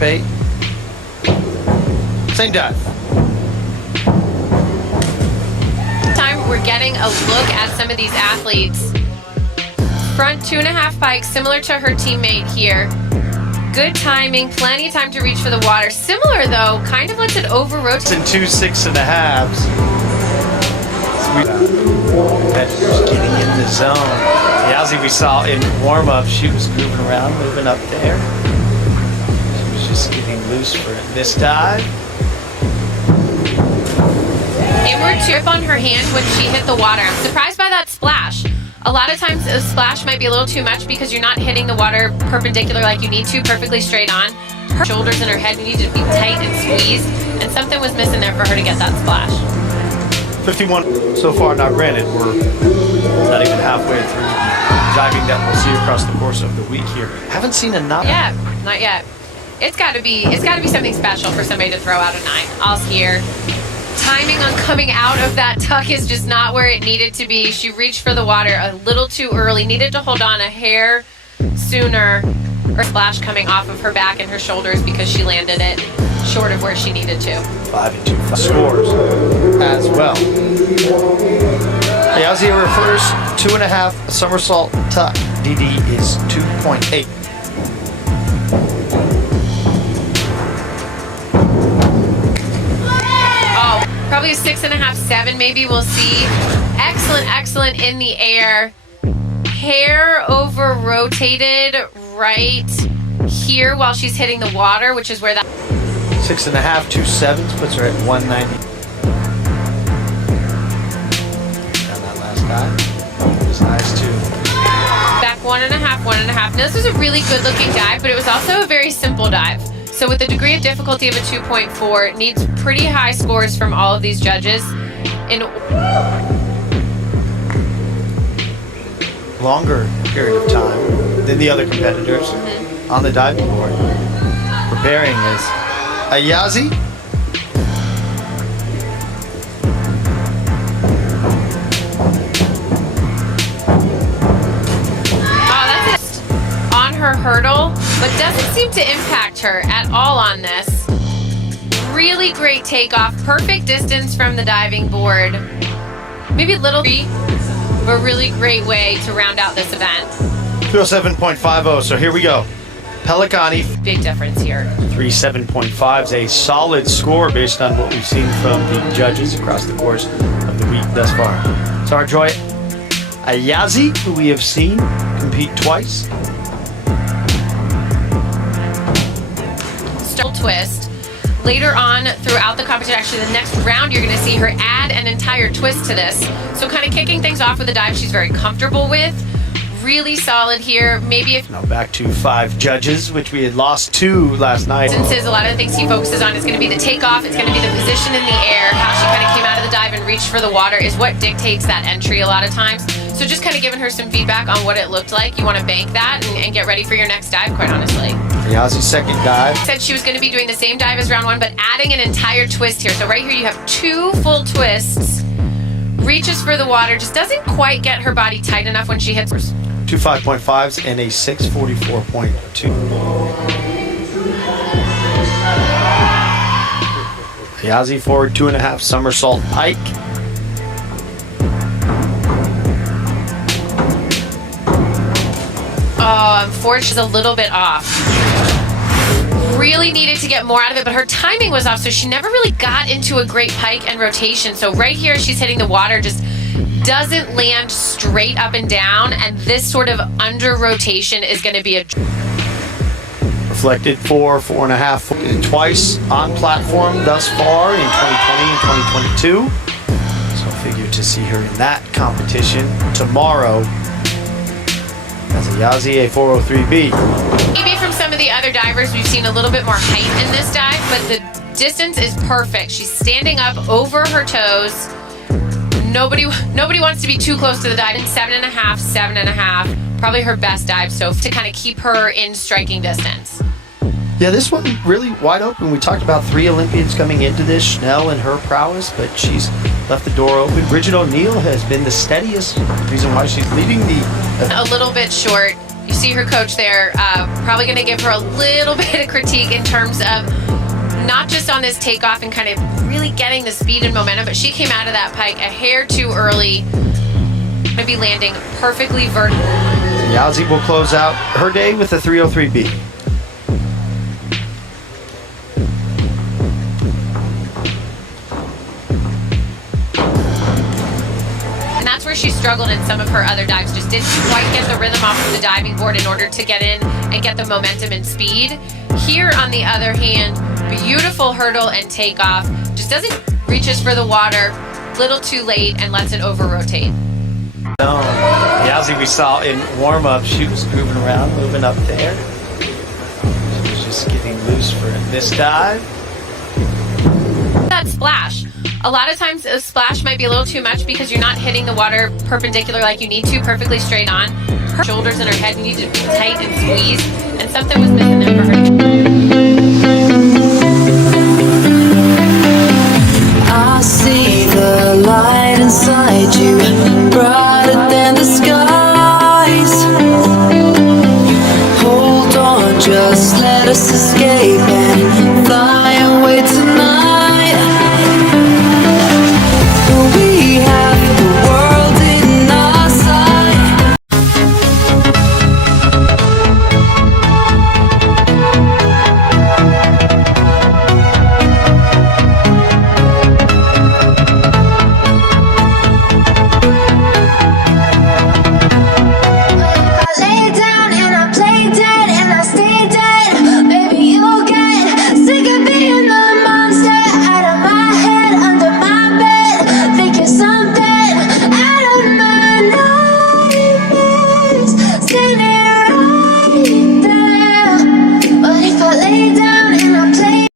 anticipate. Same dive. Time we're getting a look at some of these athletes. Front 2.5 pike, similar to her teammate here. Good timing, plenty of time to reach for the water. Similar though, kind of lets it over-rotate. It's in 2 6.5s. Competitors getting in the zone. Ayazi, we saw in warm-up, she was grooving around, moving up there. She was just getting loose for this dive. Inward trip on her hand when she hit the water. I'm surprised by that splash. A lot of times a splash might be a little too much because you're not hitting the water perpendicular like you need to, perfectly straight on. Her shoulders and her head needed to be tight and squeezed, and something was missing there for her to get that splash. 51 so far. Now granted, we're not even halfway through the diving that we'll see across the course of the week here. Haven't seen enough. Yeah, not yet. It's gotta be something special for somebody to throw out a 9. All's here. Timing on coming out of that tuck is just not where it needed to be. She reached for the water a little too early, needed to hold on a hair sooner, or splash coming off of her back and her shoulders because she landed it short of where she needed to. 5 and 2 scores as well. Ayazi, her first 2.5 somersault tuck. DD is 2.8. Probably a 6.5, 7 maybe, we'll see. Excellent in the air. Hair over rotated right here while she's hitting the water, which is where that 6.5, 2 7s puts her at 190. On that last dive, it was nice too. back 1.5. Now this was a really good looking dive, but it was also a very simple dive. So with the degree of difficulty of a 2.4, it needs pretty high scores from all of these judges. In longer period of time than the other competitors on the diving board. Preparing is Ayazi. Her hurdle, but doesn't seem to impact her at all on this. Really great takeoff, perfect distance from the diving board. Maybe a little, but really great way to round out this event. 307.50, so here we go. Pelicani. Big difference here. 37.5 is a solid score based on what we've seen from the judges across the course of the week thus far. So our joy, Ayazi, who we have seen compete twice. Twist. Later on throughout the competition, actually the next round, you're going to see her add an entire twist to this. So kind of kicking things off with a dive she's very comfortable with. Really solid here. Maybe if now back to 5 judges, which we had lost 2 last night. Instances, a lot of the things he focuses on is going to be the takeoff. It's going to be the position in the air. How she kind of came out of the dive and reached for the water is what dictates that entry a lot of times. So just kind of giving her some feedback on what it looked like. You want to bank that and get ready for your next dive, quite honestly. Ayazi's second dive. Said she was going to be doing the same dive as round 1, but adding an entire twist here. So right here you have 2 full twists. Reaches for the water, just doesn't quite get her body tight enough when she hits. 2 5.5s and a 644.2. Ayazi forward 2.5 somersault pike. Oh, unfortunately, she's a little bit off. Really needed to get more out of it, but her timing was off, so she never really got into a great pike and rotation. So right here, she's hitting the water, just doesn't land straight up and down, and this sort of under rotation is going to be a... Reflected 4.5 twice on platform thus far in 2020 and 2022. So figure to see her in that competition tomorrow. As Ayazi, a 403B. Maybe from some of the other divers, we've seen a little bit more height in this dive, but the distance is perfect. She's standing up over her toes. Nobody wants to be too close to the dive. 7.5. Probably her best dive, so to kind of keep her in striking distance. Yeah, this one really wide open. We talked about 3 Olympians coming into this, Schnell and her prowess, but she's left the door open. Bridget O'Neill has been the steadiest, reason why she's leading the... A little bit short. You see her coach there, probably going to give her a little bit of critique in terms of not just on this takeoff and kind of really getting the speed and momentum, but she came out of that pike a hair too early. Going to be landing perfectly vertical. Ayazi will close out her day with a 303B. And that's where she struggled in some of her other dives. Just didn't quite get the rhythm off of the diving board in order to get in and get the momentum and speed. Here, on the other hand, beautiful hurdle and takeoff. Just doesn't reaches for the water, little too late, and lets it over-rotate. Ayazi, we saw in warm-up, she was moving around, moving up there. She was just getting loose for this dive. That splash. A lot of times a splash might be a little too much because you're not hitting the water perpendicular like you need to, perfectly straight on. Her shoulders and her head need to be tight and squeeze, and something was missing there for her.